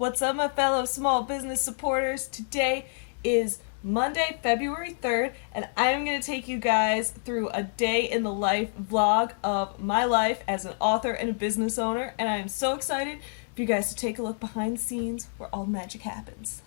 What's up, my fellow small business supporters? Today is Monday, February 3rd, and I'm going to take you guys through a day in the life vlog of my life as an author and a business owner, and I am so excited for you guys to take a look behind the scenes where all the magic happens.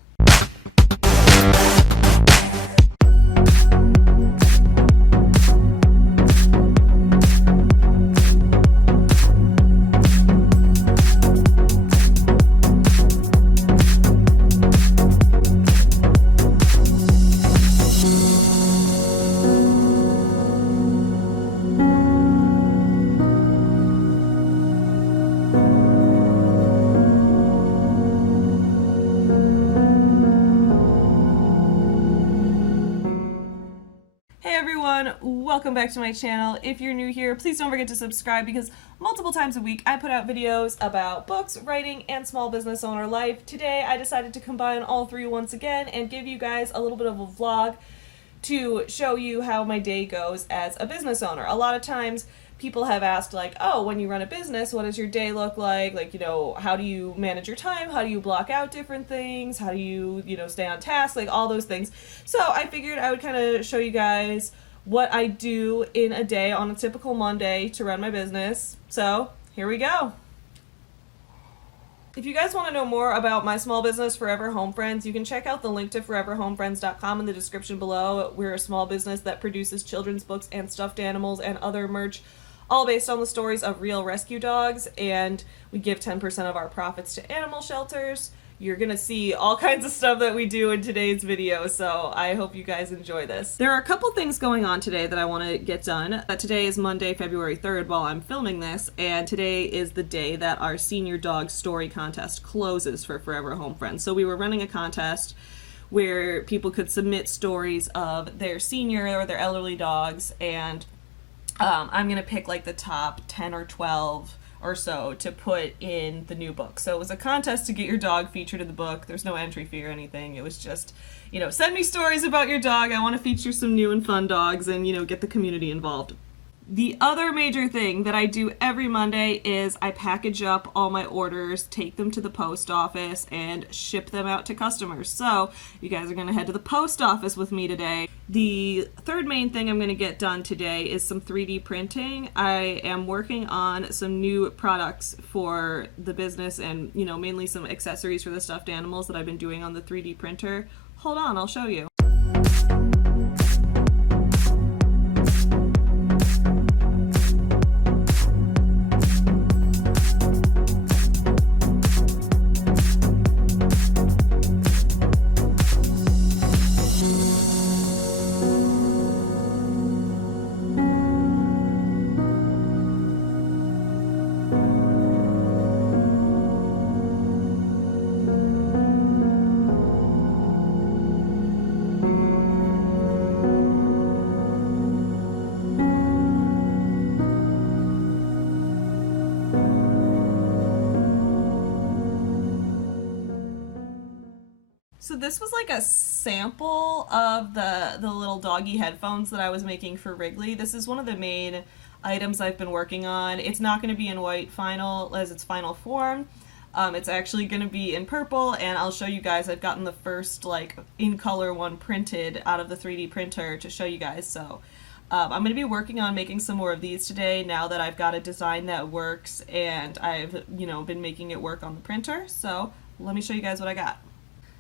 Welcome back to my channel. If you're new here, please don't forget to subscribe because multiple times a week I put out videos about books, writing, and small business owner life. Today I decided to combine all three once again and give you guys a little bit of a vlog to show you how my day goes as a business owner. A lot of times people have asked, like, oh, when you run a business, what does your day look like? Like, how do you manage your time? How do you block out different things? How do you, stay on task? Like, all those things. So I figured I would kind of show you guys what I do in a day on a typical Monday to run my business. So here we go. If you guys want to know more about my small business, Forever Home Friends, you can check out the link to foreverhomefriends.com in the description below. We're a small business that produces children's books and stuffed animals and other merch, all based on the stories of real rescue dogs, and we give 10% of our profits to animal shelters. You're gonna see all kinds of stuff that we do in today's video, so I hope you guys enjoy this. There are a couple things going on today that I want to get done. Today is Monday, February 3rd while I'm filming this, and today is the day that our Senior Dog Story Contest closes for Forever Home Friends. So we were running a contest where people could submit stories of their senior or their elderly dogs, and I'm gonna pick like the top 10 or 12 or so to put in the new book. So it was a contest to get your dog featured in the book. There's no entry fee or anything. It was just, send me stories about your dog. I want to feature some new and fun dogs and, get the community involved. The other major thing that I do every Monday is I package up all my orders, take them to the post office, and ship them out to customers. So you guys are going to head to the post office with me today. The third main thing I'm going to get done today is some 3D printing. I am working on some new products for the business and, mainly some accessories for the stuffed animals that I've been doing on the 3D printer. Hold on, I'll show you. So this was like a sample of the little doggy headphones that I was making for Wrigley. This is one of the main items I've been working on. It's not going to be in white final as its final form. It's actually going to be in purple, and I'll show you guys. I've gotten the first in color one printed out of the 3D printer to show you guys. So I'm going to be working on making some more of these today now that I've got a design that works and I've been making it work on the printer. So let me show you guys what I got.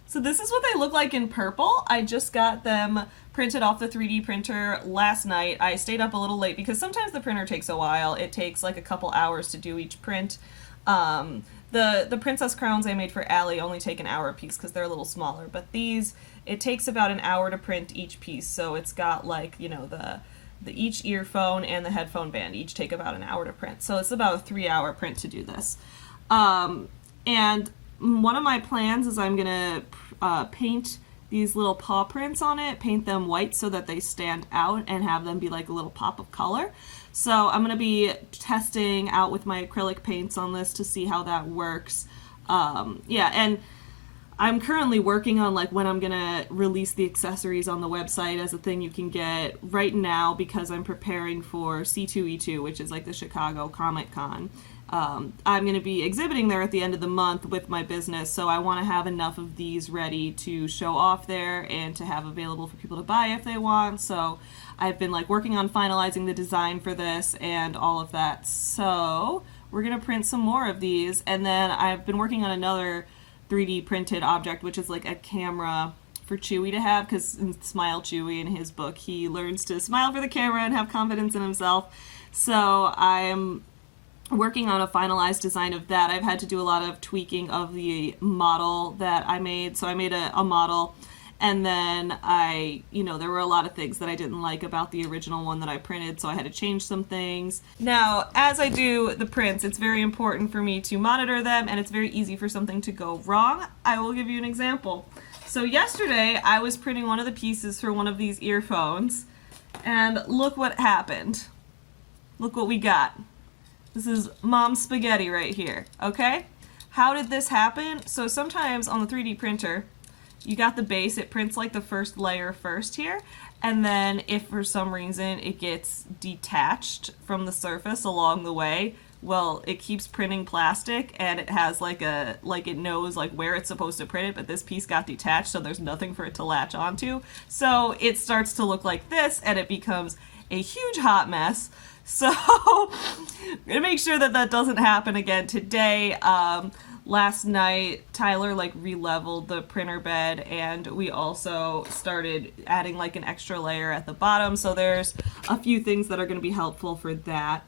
So this is what they look like in purple. I just got them printed off the 3D printer last night. I stayed up a little late because sometimes the printer takes a while. It takes like a couple hours to do each print. The princess crowns I made for Allie only take an hour a piece because they're a little smaller, but these, it takes about an hour to print each piece. So it's got the each earphone and the headphone band each take about an hour to print. So it's about a 3-hour print to do this. And one of my plans is I'm gonna paint these little paw prints on it, paint them white so that they stand out and have them be like a little pop of color. So I'm gonna be testing out with my acrylic paints on this to see how that works. Yeah, and I'm currently working on when I'm gonna release the accessories on the website as a thing you can get right now because I'm preparing for C2E2, which is the Chicago Comic Con. I'm going to be exhibiting there at the end of the month with my business, so I want to have enough of these ready to show off there and to have available for people to buy if they want. So I've been like working on finalizing the design for this and all of that. So we're going to print some more of these, and then I've been working on another 3D printed object, which is like a camera for Chewie to have, because in Smile Chewie, in his book, he learns to smile for the camera and have confidence in himself. So I'm working on a finalized design of that. I've had to do a lot of tweaking of the model that I made. So I made a model, and then there were a lot of things that I didn't like about the original one that I printed, so I had to change some things. Now, as I do the prints, it's very important for me to monitor them, and it's very easy for something to go wrong. I will give you an example. So yesterday, I was printing one of the pieces for one of these earphones, and look what happened. Look what we got. This is Mom's spaghetti right here, okay? How did this happen? So sometimes on the 3D printer, you got the base, it prints like the first layer first here, and then if for some reason it gets detached from the surface along the way, well, it keeps printing plastic, and it has it knows like where it's supposed to print it, but this piece got detached, so there's nothing for it to latch onto. So it starts to look like this, and it becomes a huge hot mess. So I'm gonna make sure that that doesn't happen again today. Last night, Tyler re-leveled the printer bed, and we also started adding an extra layer at the bottom. So there's a few things that are gonna be helpful for that.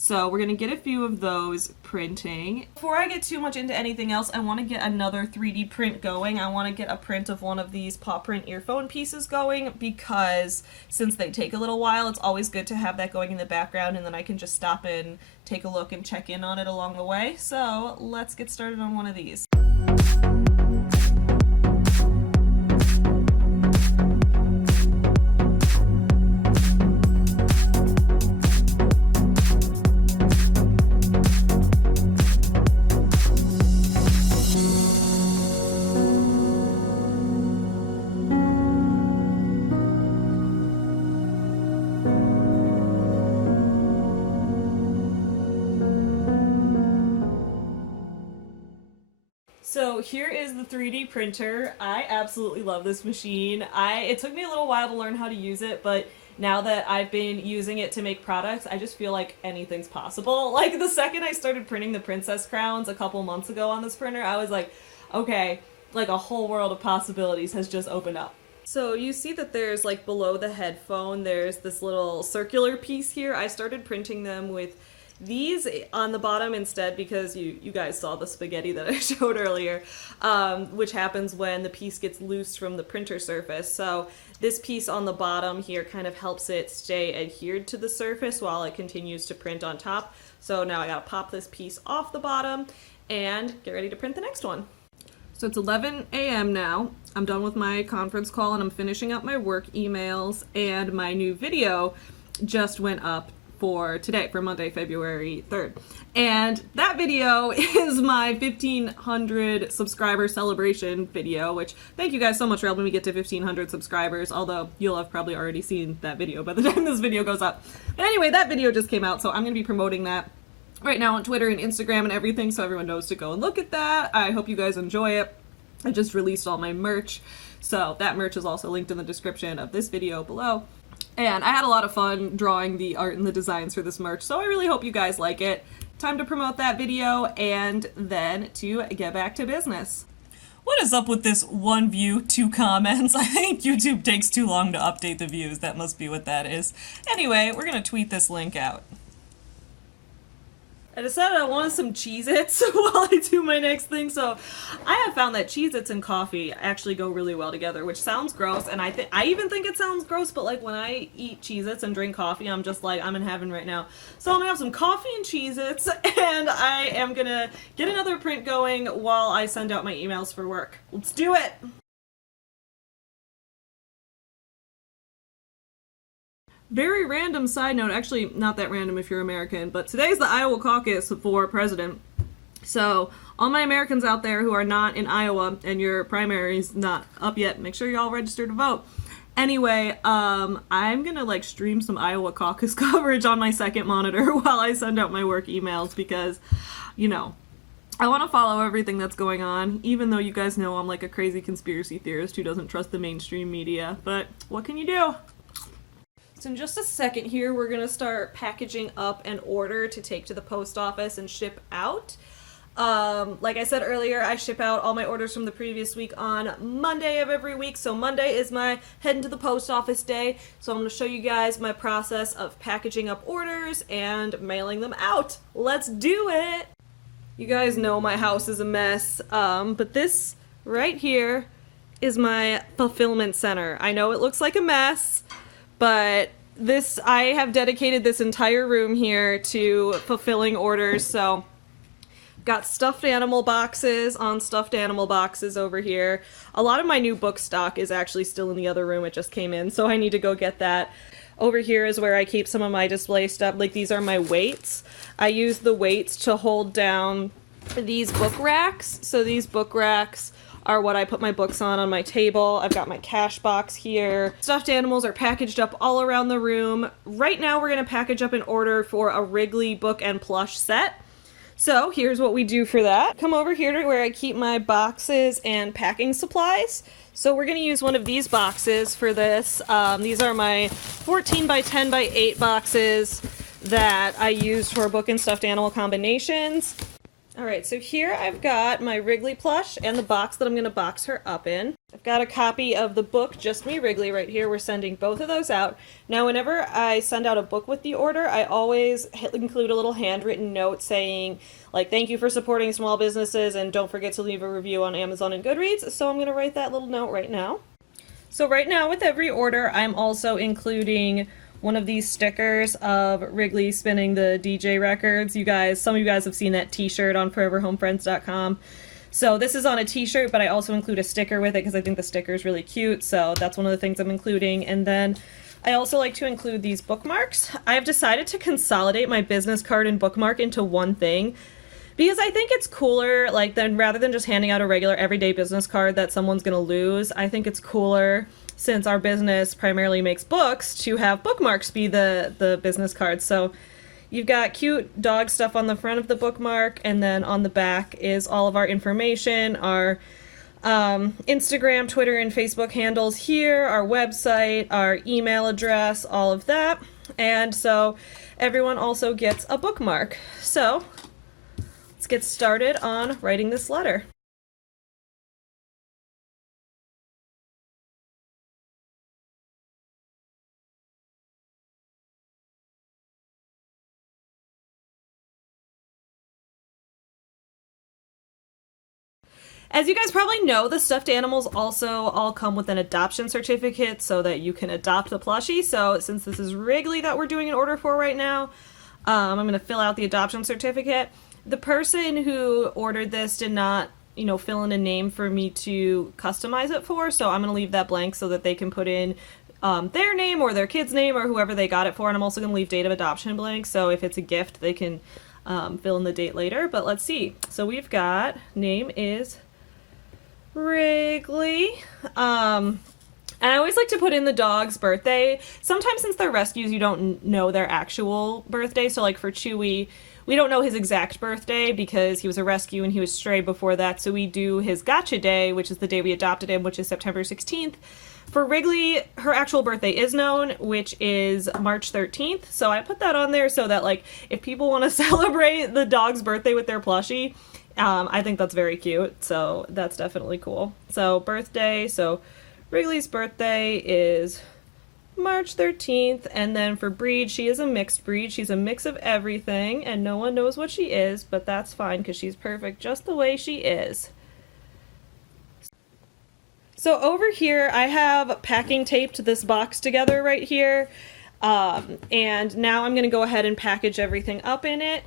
So we're going to get a few of those printing. Before I get too much into anything else, I want to get another 3D print going. I want to get a print of one of these paw print earphone pieces going, because since they take a little while, it's always good to have that going in the background, and then I can just stop and take a look and check in on it along the way. So let's get started on one of these. So here is the 3D printer. I absolutely love this machine. It took me a little while to learn how to use it, but now that I've been using it to make products, I just feel like anything's possible. Like the second I started printing the princess crowns a couple months ago on this printer, I was like, okay, a whole world of possibilities has just opened up. So you see that there's below the headphone, there's this little circular piece here. I started printing them with these on the bottom instead, because you guys saw the spaghetti that I showed earlier, which happens when the piece gets loose from the printer surface. So this piece on the bottom here kind of helps it stay adhered to the surface while it continues to print on top. So now I gotta pop this piece off the bottom and get ready to print the next one. So it's 11 a.m. now. I'm done with my conference call and I'm finishing up my work emails, and my new video just went up for today, for Monday, February 3rd. And that video is my 1,500 subscriber celebration video, which thank you guys so much for helping me get to 1,500 subscribers, although you'll have probably already seen that video by the time this video goes up. But anyway, that video just came out, so I'm going to be promoting that right now on Twitter and Instagram and everything, so everyone knows to go and look at that. I hope you guys enjoy it. I just released all my merch, so that merch is also linked in the description of this video below. And I had a lot of fun drawing the art and the designs for this merch, so I really hope you guys like it. Time to promote that video and then to get back to business. What is up with this 1 view, 2 comments? I think YouTube takes too long to update the views. That must be what that is. Anyway, we're gonna tweet this link out. I decided I wanted some Cheez-Its while I do my next thing, so I have found that Cheez-Its and coffee actually go really well together, which sounds gross, and I even think it sounds gross, but when I eat Cheez-Its and drink coffee, I'm just I'm in heaven right now. So I'm gonna have some coffee and Cheez-Its, and I am gonna get another print going while I send out my emails for work. Let's do it! Very random side note, actually not that random if you're American, but today's the Iowa caucus for president. So all my Americans out there who are not in Iowa and your primary's not up yet, make sure you're all registered to vote. Anyway, I'm gonna like stream some Iowa caucus coverage on my second monitor while I send out my work emails because, you know, I want to follow everything that's going on, even though you guys know I'm like a crazy conspiracy theorist who doesn't trust the mainstream media, but what can you do? So in just a second here, we're gonna start packaging up an order to take to the post office and ship out. Like I said earlier, I ship out all my orders from the previous week on Monday of every week. So Monday is my heading to the post office day. So I'm going to show you guys my process of packaging up orders and mailing them out. Let's do it! You guys know my house is a mess, but this right here is my fulfillment center. I know it looks like a mess, but I have dedicated this entire room here to fulfilling orders. So got stuffed animal boxes on stuffed animal boxes over here. A lot of my new book stock is actually still in the other room. It just came in, so I need to go get that. Over here is where I keep some of my display stuff. Like, these are my weights. I use the weights to hold down these book racks. So these book racks are what I put my books on my table. I've got my cash box here. Stuffed animals are packaged up all around the room. Right now we're gonna package up an order for a Wrigley book and plush set. So here's what we do for that. Come over here to where I keep my boxes and packing supplies. So we're gonna use one of these boxes for this. These are my 14 by 10 by 8 boxes that I use for book and stuffed animal combinations. All right, so here I've got my Wrigley plush and the box that I'm gonna box her up in. I've got a copy of the book, Just Me Wrigley, right here. We're sending both of those out. Now, whenever I send out a book with the order, I always include a little handwritten note saying, like, thank you for supporting small businesses and don't forget to leave a review on Amazon and Goodreads. So I'm gonna write that little note right now. So right now with every order, I'm also including one of these stickers of Wrigley spinning the DJ records. Some of you guys have seen that t-shirt on foreverhomefriends.com. So this is on a t-shirt, but I also include a sticker with it because I think the sticker is really cute. So that's one of the things I'm including. And then I also like to include these bookmarks. I've decided to consolidate my business card and bookmark into one thing because I think it's cooler, like, then rather than just handing out a regular everyday business card that someone's gonna lose, I think it's cooler, since our business primarily makes books, to have bookmarks be the business cards. So you've got cute dog stuff on the front of the bookmark, and then on the back is all of our information, our Instagram, Twitter, and Facebook handles here, our website, our email address, all of that. And so everyone also gets a bookmark. So let's get started on writing this letter. As you guys probably know, the stuffed animals also all come with an adoption certificate so that you can adopt the plushie. So since this is Wrigley that we're doing an order for right now, I'm going to fill out the adoption certificate. The person who ordered this did not, fill in a name for me to customize it for, so I'm going to leave that blank so that they can put in their name or their kid's name or whoever they got it for, and I'm also going to leave date of adoption blank, so if it's a gift, they can fill in the date later. But let's see. So we've got, name is Wrigley. And I always like to put in the dog's birthday. Sometimes since they're rescues, you don't know their actual birthday. So like for Chewie, we don't know his exact birthday because he was a rescue and he was stray before that. So we do his gotcha day, which is the day we adopted him, which is September 16th. For Wrigley, her actual birthday is known, which is March 13th. So I put that on there so that, like, if people want to celebrate the dog's birthday with their plushie, I think that's very cute. So that's definitely cool. So birthday, so Wrigley's birthday is March 13th. And then for breed, she is a mixed breed. She's a mix of everything, and no one knows what she is, but that's fine because she's perfect just the way she is. So over here, I have packing taped this box together right here. And now I'm going to go ahead and package everything up in it.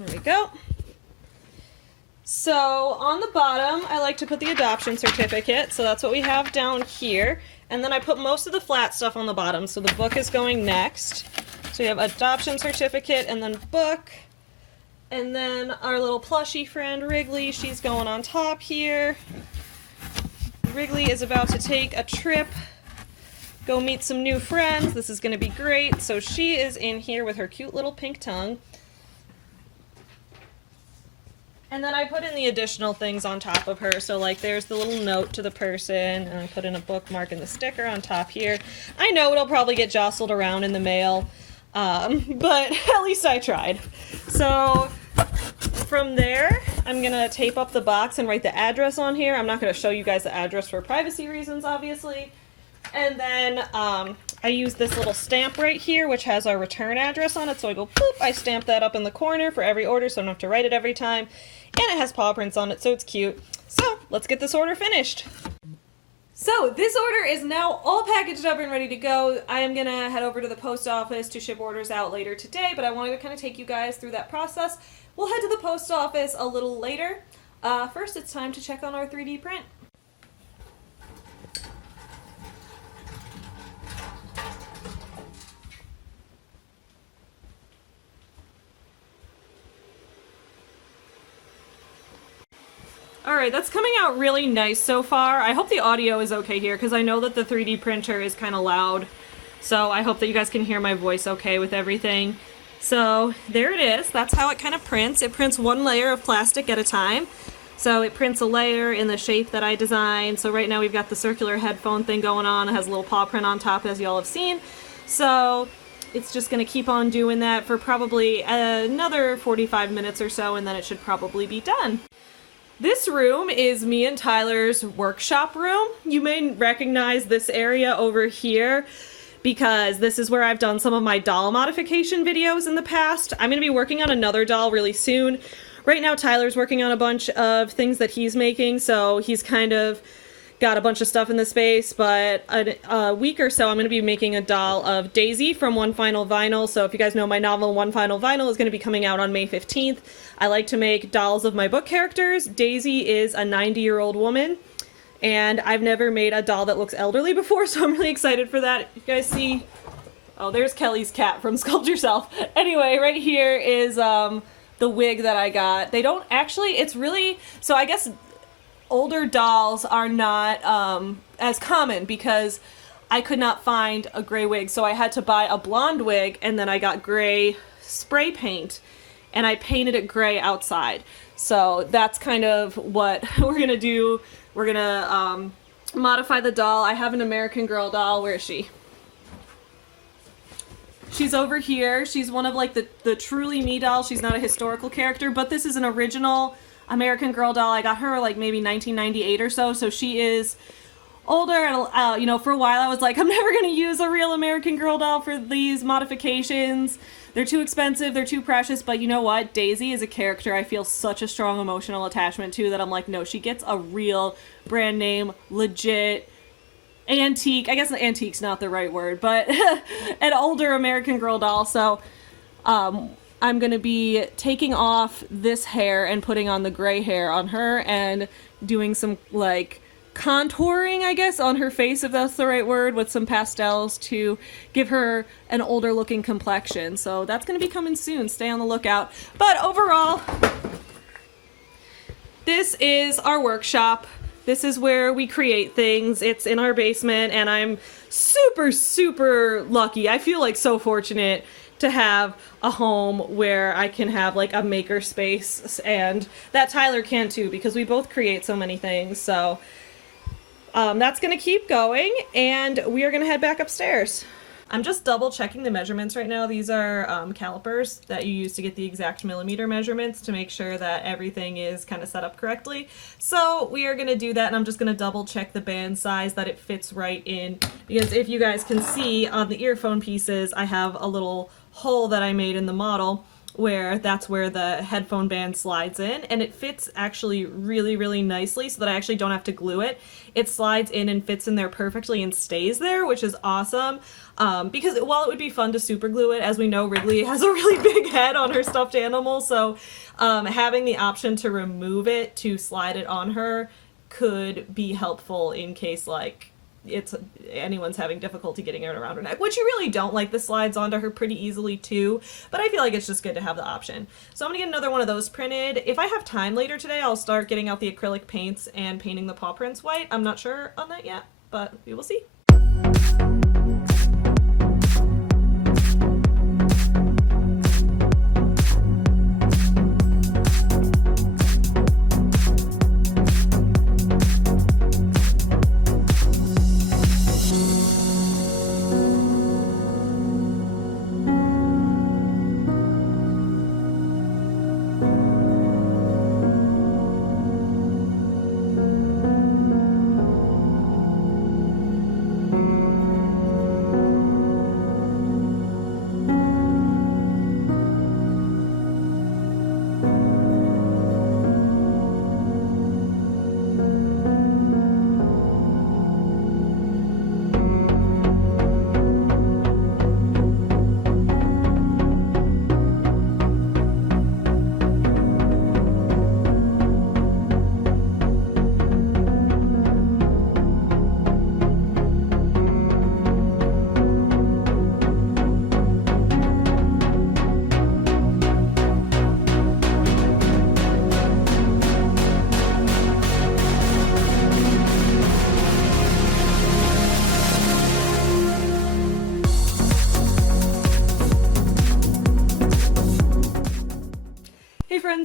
There we go. So on the bottom, I like to put the adoption certificate. So that's what we have down here. And then I put most of the flat stuff on the bottom. So the book is going next. So we have adoption certificate and then book. And then our little plushie friend, Wrigley, she's going on top here. Wrigley is about to take a trip, go meet some new friends. This is going to be great. So she is in here with her cute little pink tongue. And then I put in the additional things on top of her. So like there's the little note to the person, and I put in a bookmark and the sticker on top here. I know it'll probably get jostled around in the mail, but at least I tried. So from there, I'm gonna tape up the box and write the address on here. I'm not gonna show you guys the address for privacy reasons, obviously. And then I use this little stamp right here, which has our return address on it. So I go, boop, I stamp that up in the corner for every order, so I don't have to write it every time. And it has paw prints on it, so it's cute. So let's get this order finished. So this order is now all packaged up and ready to go. I am gonna head over to the post office to ship orders out later today, but I wanted to kind of take you guys through that process. We'll head to the post office a little later. First, it's time to check on our 3D print. Alright, that's coming out really nice so far. I hope the audio is okay here, because I know that the 3D printer is kind of loud. So I hope that you guys can hear my voice okay with everything. So there it is. That's how it kind of prints. It prints one layer of plastic at a time. So it prints a layer in the shape that I designed. So right now we've got the circular headphone thing going on. It has a little paw print on top, as y'all have seen. So it's just going to keep on doing that for probably another 45 minutes or so, and then it should probably be done. This room is me and Tyler's workshop room. You may recognize this area over here because this is where I've done some of my doll modification videos in the past. I'm going to be working on another doll really soon. Right now Tyler's working on a bunch of things that he's making, so he's kind of got a bunch of stuff in the space, but a week or so I'm going to be making a doll of Daisy from One Final Vinyl. So if you guys know, my novel One Final Vinyl is going to be coming out on May 15th. I like to make dolls of my book characters. Daisy is a 90-year-old woman, and I've never made a doll that looks elderly before, so I'm really excited for that. You guys see? Oh, there's Kelly's cat from Sculpt Yourself. Anyway, right here is the wig that I got. They don't actually, it's really, so I guess older dolls are not as common because I could not find a gray wig, so I had to buy a blonde wig, and then I got gray spray paint, and I painted it gray outside. So that's kind of what we're gonna do. We're gonna modify the doll. I have an American Girl doll. Where is she? She's over here. She's one of like the Truly Me dolls. She's not a historical character, but this is an original American Girl doll. I got her like maybe 1998 or so, so she is older, and you know, for a while I was like, I'm never gonna use a real American Girl doll for these modifications. They're too expensive, they're too precious, but you know what? Daisy is a character I feel such a strong emotional attachment to that I'm like, no, she gets a real brand name, legit, antique, I guess antique's not the right word, but an older American Girl doll. So I'm gonna be taking off this hair and putting on the gray hair on her and doing some like contouring, I guess, on her face, if that's the right word, with some pastels to give her an older looking complexion. So that's gonna be coming soon. Stay on the lookout. But overall, this is our workshop. This is where we create things. It's in our basement, and I'm super, super lucky. I feel like so fortunate to have a home where I can have like a maker space, and that Tyler can too, because we both create so many things. So that's gonna keep going, and we are gonna head back upstairs. I'm just double checking the measurements right now. These are calipers that you use to get the exact millimeter measurements to make sure that everything is kind of set up correctly. So we are gonna do that, and I'm just gonna double check the band size that it fits right in, because if you guys can see on the earphone pieces, I have a little hole that I made in the model where that's where the headphone band slides in, and it fits actually really, really nicely so that I actually don't have to glue it. It slides in and fits in there perfectly and stays there, which is awesome. Because while it would be fun to super glue it, as we know, Wrigley has a really big head on her stuffed animal, so having the option to remove it to slide it on her could be helpful in case like anyone's having difficulty getting it around her neck, which you really don't. Like, this slides onto her pretty easily too, but I feel like it's just good to have the option. So I'm gonna get another one of those printed. If I have time later today, I'll start getting out the acrylic paints and painting the paw prints white. I'm not sure on that yet, but we will see.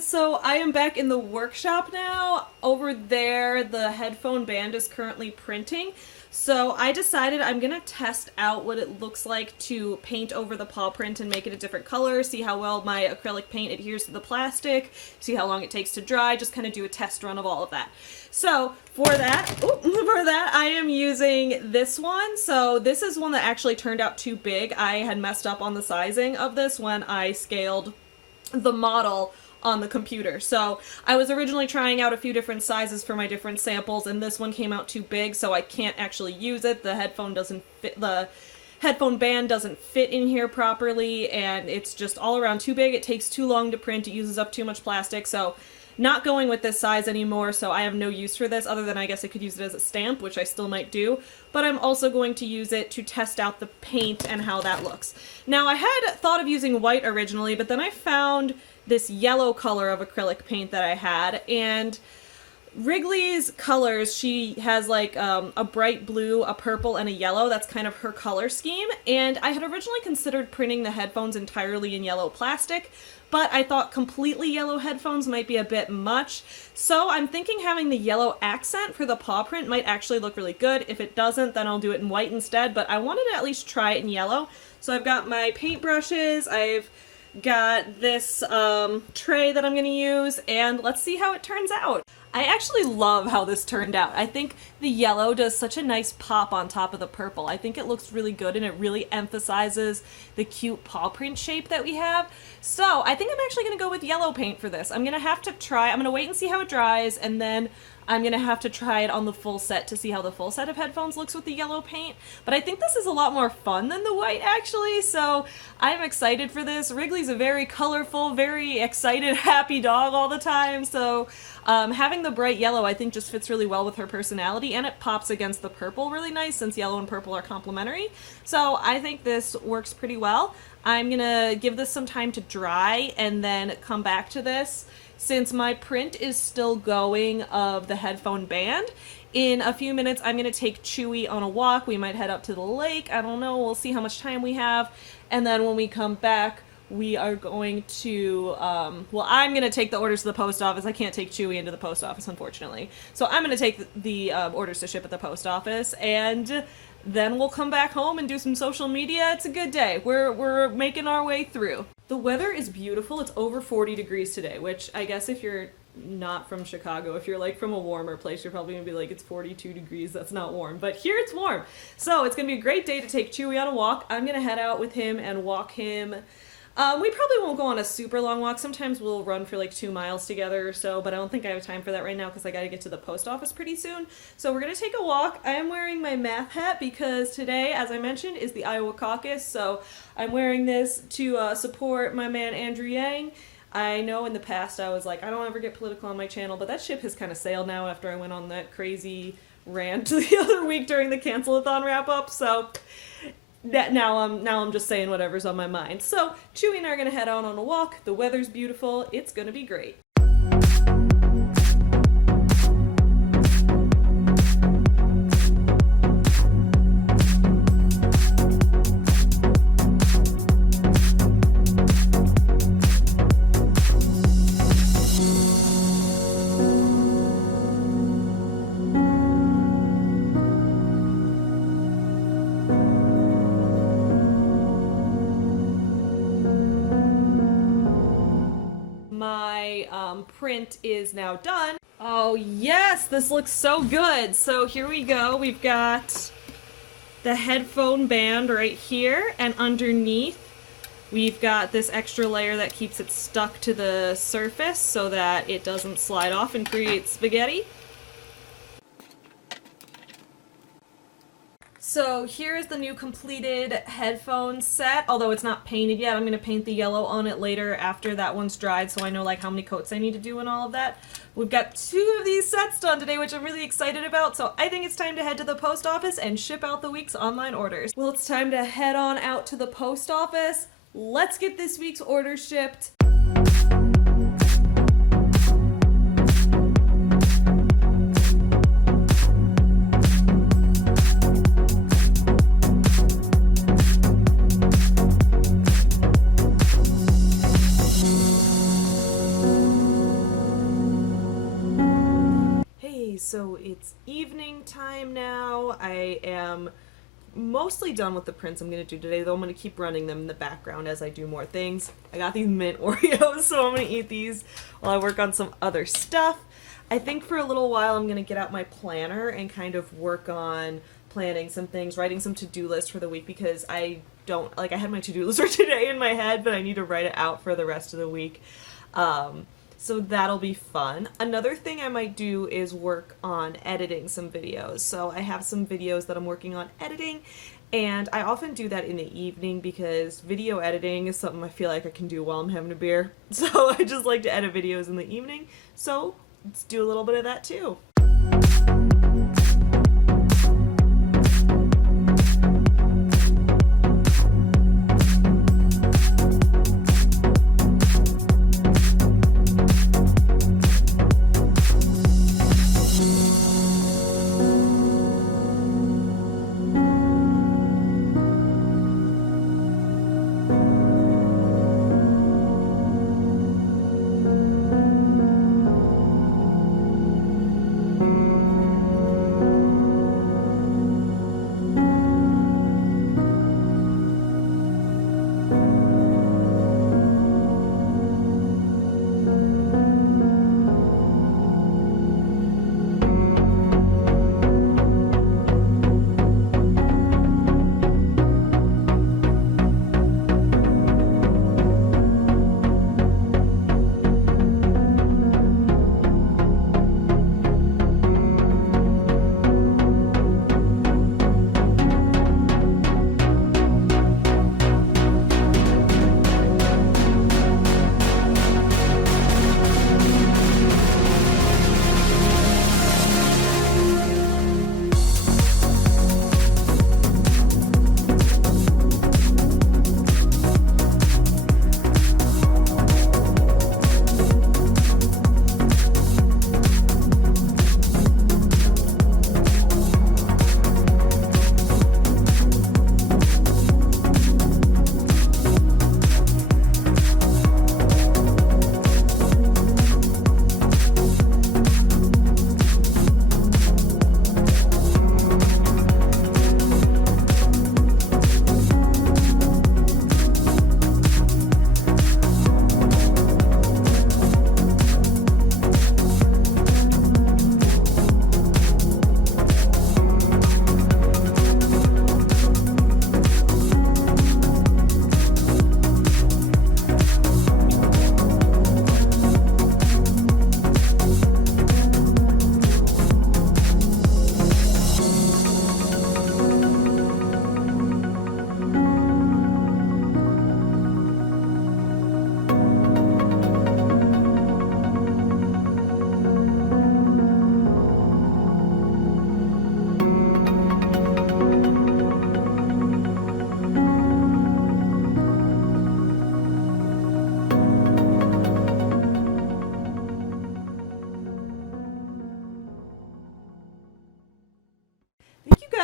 So I am back in the workshop now. Over there, the headphone band is currently printing. So I decided I'm gonna test out what it looks like to paint over the paw print and make it a different color, see how well my acrylic paint adheres to the plastic, see how long it takes to dry, just kind of do a test run of all of that. So for that, I am using this one. So this is one that actually turned out too big. I had messed up on the sizing of this when I scaled the model on the computer. So I was originally trying out a few different sizes for my different samples, and this one came out too big, so I can't actually use it. The headphone doesn't fit, the headphone band doesn't fit in here properly, and it's just all around too big. It takes too long to print, it uses up too much plastic, so not going with this size anymore. So I have no use for this other than I guess I could use it as a stamp, which I still might do, but I'm also going to use it to test out the paint and how that looks. Now, I had thought of using white originally, but then I found this yellow color of acrylic paint that I had, and Wrigley's colors, she has like a bright blue, a purple, and a yellow. That's kind of her color scheme, and I had originally considered printing the headphones entirely in yellow plastic, but I thought completely yellow headphones might be a bit much, so I'm thinking having the yellow accent for the paw print might actually look really good. If it doesn't, then I'll do it in white instead, but I wanted to at least try it in yellow. So I've got my paint brushes, I've got this tray that I'm going to use, and let's see how it turns out. I actually love how this turned out. I think the yellow does such a nice pop on top of the purple. I think it looks really good, and it really emphasizes the cute paw print shape that we have. So I think I'm actually going to go with yellow paint for this. I'm going to have to try, I'm going to wait and see how it dries, and then I'm going to have to try it on the full set to see how the full set of headphones looks with the yellow paint. But I think this is a lot more fun than the white, actually, so I'm excited for this. Wrigley's a very colorful, very excited, happy dog all the time, so having the bright yellow I think just fits really well with her personality, and it pops against the purple really nice since yellow and purple are complementary. So I think this works pretty well. I'm going to give this some time to dry and then come back to this. Since my print is still going of the headphone band, in a few minutes I'm going to take Chewie on a walk. We might head up to the lake. I don't know. We'll see how much time we have. And then when we come back, we are going to, well, I'm going to take the orders to the post office. I can't take Chewie into the post office, unfortunately. So I'm going to take the orders to ship at the post office, and then we'll come back home and do some social media. It's a good day. We're making our way through. The weather is beautiful. It's over 40 degrees today, which I guess if you're not from Chicago, if you're like from a warmer place, you're probably gonna be like, it's 42 degrees, that's not warm. But here it's warm. So it's gonna be a great day to take Chewie on a walk. I'm gonna head out with him and walk him. We probably won't go on a super long walk. Sometimes we'll run for like 2 miles together or so, but I don't think I have time for that right now because I gotta get to the post office pretty soon. So we're gonna take a walk. I am wearing my math hat because today, as I mentioned, is the Iowa caucus, so I'm wearing this to support my man Andrew Yang. I know in the past I was like, I don't ever get political on my channel, but that ship has kind of sailed now after I went on that crazy rant the other week during the cancel-a-thon wrap-up, so that now I'm just saying whatever's on my mind. So Chewie and I are gonna head out on a walk. The weather's beautiful. It's gonna be great. My print is now done. Oh yes, this looks so good. So here we go. We've got the headphone band right here, and underneath we've got this extra layer that keeps it stuck to the surface so that it doesn't slide off and create spaghetti. So here's the new completed headphone set, although it's not painted yet. I'm going to paint the yellow on it later after that one's dried, so I know like how many coats I need to do and all of that. We've got 2 of these sets done today, which I'm really excited about, so I think it's time to head to the post office and ship out the week's online orders. Well, it's time to head on out to the post office. Let's get this week's order shipped. So it's evening time now. I am mostly done with the prints I'm going to do today, though I'm going to keep running them in the background as I do more things. I got these mint Oreos, so I'm going to eat these while I work on some other stuff. I think for a little while I'm going to get out my planner and kind of work on planning some things, writing some to-do lists for the week, because I had my to-do list for today in my head, but I need to write it out for the rest of the week. So that'll be fun. Another thing I might do is work on editing some videos. So I have some videos that I'm working on editing, and I often do that in the evening because video editing is something I feel like I can do while I'm having a beer. So I just like to edit videos in the evening. So let's do a little bit of that too.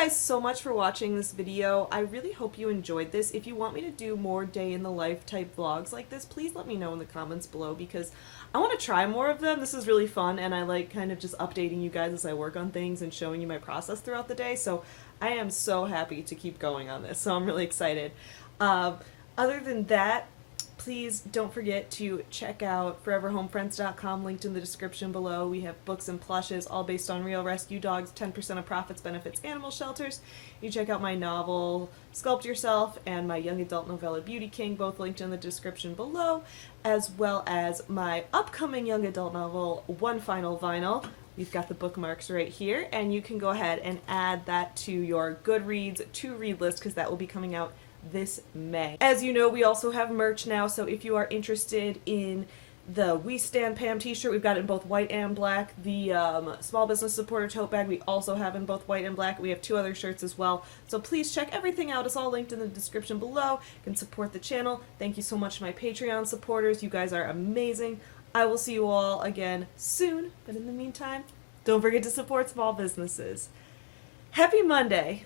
guys so much for watching this video. I really hope you enjoyed this. If you want me to do more day in the life type vlogs like this, please let me know in the comments below, because I want to try more of them. This is really fun, and I like kind of just updating you guys as I work on things and showing you my process throughout the day. So I am so happy to keep going on this, so I'm really excited. Other than that, please don't forget to check out foreverhomefriends.com, linked in the description below. We have books and plushes, all based on real rescue dogs. 10% of profits benefits animal shelters. You check out my novel, Sculpt Yourself, and my young adult novella, Beauty King, both linked in the description below, as well as my upcoming young adult novel, One Final Vinyl. We've got the bookmarks right here, and you can go ahead and add that to your Goodreads to-read list, because that will be coming out this May. As you know, we also have merch now, so if you are interested in the We Stand Pam t-shirt, we've got it in both white and black. The Small Business Supporter tote bag we also have in both white and black. We have 2 other shirts as well, so please check everything out. It's all linked in the description below. You can support the channel. Thank you so much to my Patreon supporters. You guys are amazing. I will see you all again soon, but in the meantime, don't forget to support small businesses. Happy Monday!